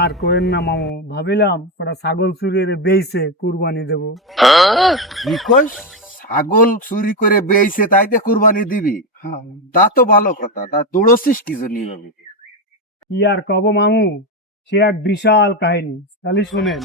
আর কোয়েন না মামু, ভাবিলাম ওটা ছাগল চুরি বেইছে কুরবানি দেবো। কি কইস? ছাগল চুরি করে বেইছে তাইতে কুরবানি দিবি? হ্যাঁ, তা তো ভালো কথা। তা দৌড়ছিস কি জন্য এভাবে? কি আর কব মামু, সে এক বিশাল কাহিনী, তাহলে শুনেন।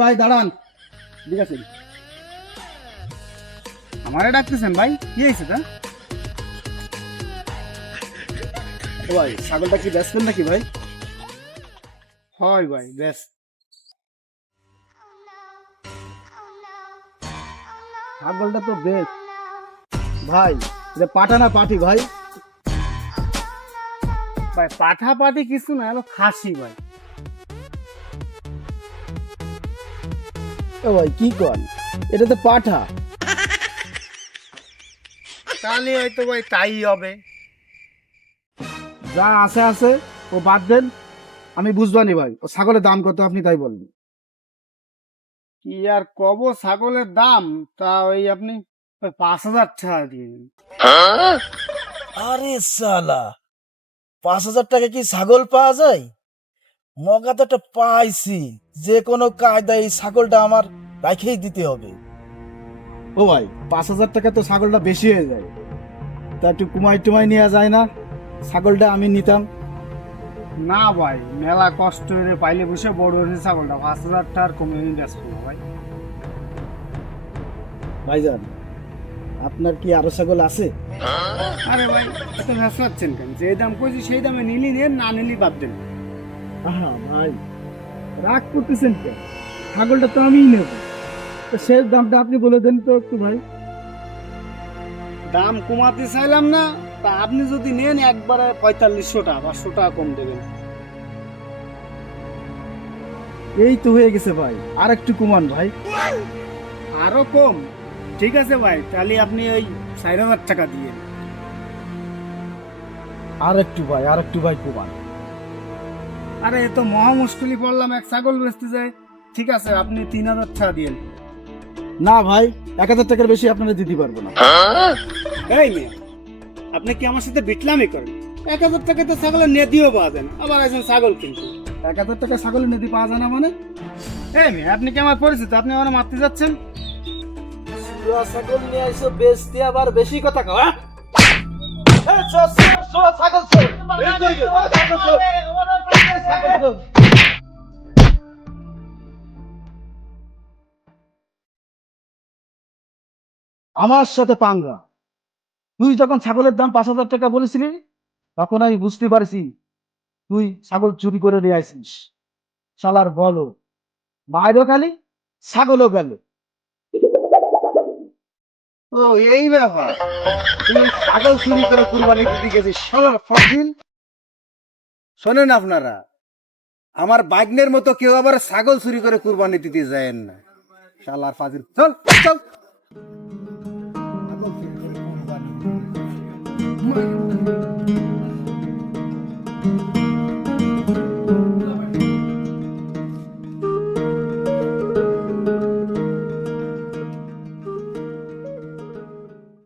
ভাই দাঁড়ান। ঠিক আছে, আমারে ডাকতেছেন ভাই, কি হয়েছে তা? ভাই ছাগলটা কি বেচবেন নাকি ভাই? হয় ভাই, বেশ। ছাগলটা তো বেশ ভাই, এটা পাঠা না পাঠি ভাই? ভাই পাঠা পাঠি কিছু না, হলো খাসি ভাই। ও ভাই কি কন, এটা তো পাঠা। তাহলে হয়তো ভাই তাই হবে। যা আছে আছে, ও বাদ দেন। আমি বুঝবানি ভাই, ও ছাগলের দাম কত আপনি তাই বলবেন। কি আর কব, ছাগলের দাম তা ওই আপনি ওই 5,000 টাকা দিয়ে দিন। আরে সালা, 5,000 টাকা কি ছাগল পাওয়া যায়? মগা তো একটা পাইছি, যে কোনো কায়দায় এই ছাগলটা আমার রাখেই দিতে হবে। ও ভাই 5,000 টাকা তো ছাগলটা বেশি হয়ে যায়, তা একটু কুমাই টুমাই নেওয়া যায় না? ছাগলটা আমি নিতাম। না ভাই, মেলা কষ্ট করে পাইলে বসে বড় হয়েছে ছাগলটা, 5,000 টাকার কমে আমি ব্যস্ত না ভাই। ভাইজান, আপনার কি আরো ছাগল আছে? আরে ভাই, এত ভেসলাচ্ছেন কেন? যে দাম কইছি সেই দামে নিলি নেন, না নিলি বাদ দেন। আহা ভাই, রাগ করতেছেন কেন? ছাগলটা তো আমিই নেব, তো সেই দামটা আপনি বলে দেন তো একটু ভাই। দাম কমাতে চাইলাম না, তা আপনি যদি নেন একবারে 4,500 টাকা, 500 টাকা কম দেবেন। এই তো হয়ে গেছে ভাই, আর একটু কমান ভাই। আরো কম? ঠিক আছে ভাই, তাহলে আপনি ওই 4,000 টাকা দিয়ে। আর একটু ভাই, আর একটু ভাই কমান। আরে এ তো মহা মুশকিলই পড়লাম, এক ছাগল বেচতে যায়। ঠিক আছে, আপনি 3,000 টাকা দিয়ে। না ভাই, 1,000 টাকার বেশি আপনারা দিতে পারবো না। এই মেয়ে, আপনি কি আমার সাথে বিটলামি করেন? 1,000 টাকা তো ছাগলের নেদিও পাওয়া যায় না, আবার একজন ছাগল কিনতে। 1,000 টাকা ছাগলের নদী পাওয়া যায় না মানে? এই মেয়ে, আপনি কি আমার পরিচিত? আপনি আমার মারতে যাচ্ছেন? ছাগল নিয়ে আইসো বেচতে, আবার বেশি কথা কও, হ্যাঁ? আমার সাথে পাঙ্গা? তুই যখন ছাগলের দাম 5,000 টাকা বলেছিলি, তখন আমি বুঝতে পারছি তুই ছাগল চুরি করে নিয়ে আসিস। শালার বলো, বাইরেও খালি, ছাগলও গেল। ও, এই ব্যাপার। তুমি ছাগল চুরি করে কুরবানি দিতে গেছিস, শালার ফাজিল। শোনেন আপনারা, আমার বাগ্নের মতো কেউ আবার ছাগল চুরি করে কুরবানি দিতে যায়েন না, শালার ফাজিল। চল চল। ছাগল চুরি করে কুরবানি।